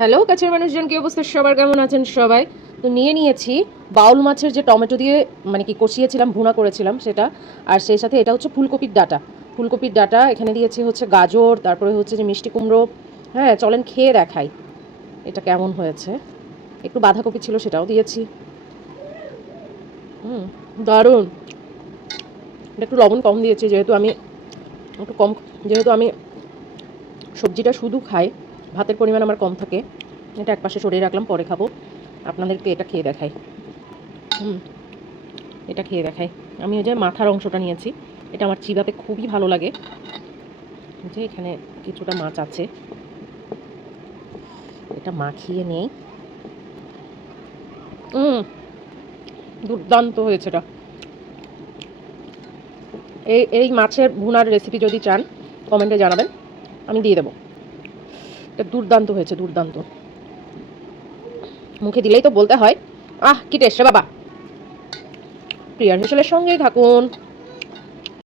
Hello কাছের মানুষজন, কি অবস্থা সবার, কেমন আছেন সবাই? তো নিয়ে নিয়েছি বাউল মাছের যে টমেটো দিয়ে মানে কি কষিয়েছিলাম, ভুনা করেছিলাম সেটা। আর সেই সাথে এটা হচ্ছে ফুলকপির ডাঁটা। ফুলকপির ডাঁটা এখানে দিয়েছি হচ্ছে গাজর, তারপরে হচ্ছে যে মিষ্টি কুমড়ো। হ্যাঁ, চলেন খেয়ে দেখাই এটা কেমন হয়েছে। একটু বাঁধাকপি ছিল, সেটাও দিয়েছি। হুম, দারুণ। একটু লবণ কম দিয়েছি যেহেতু আমি একটু কম, যেহেতু আমি সবজিটা শুধু খাই, ভাতের পরিমাণ আমার কম থাকে। এটা একপাশে সরিয়ে রাখলাম, পরে খাবো। আপনাদেরকে এটা খেয়ে দেখাই। এটা খেয়ে দেখাই। আমি ওই যে মাথার অংশটা নিয়েছি, এটা আমার চিবাতে খুবই ভালো লাগে। যে এখানে কিছুটা মাছ আছে, এটা মাখিয়ে নেই। দুর্দান্ত হয়েছে এটা। এই মাছের ভুনার রেসিপি যদি চান কমেন্টে জানাবেন, আমি দিয়ে দেবো। এটা দুর্দান্ত হয়েছে, দুর্দান্ত। মুখে দিলেই তো বলতে হয়, আহ কি টেস্ট রে বাবা। প্রিয়ার হেসেলের সঙ্গেই থাকুন।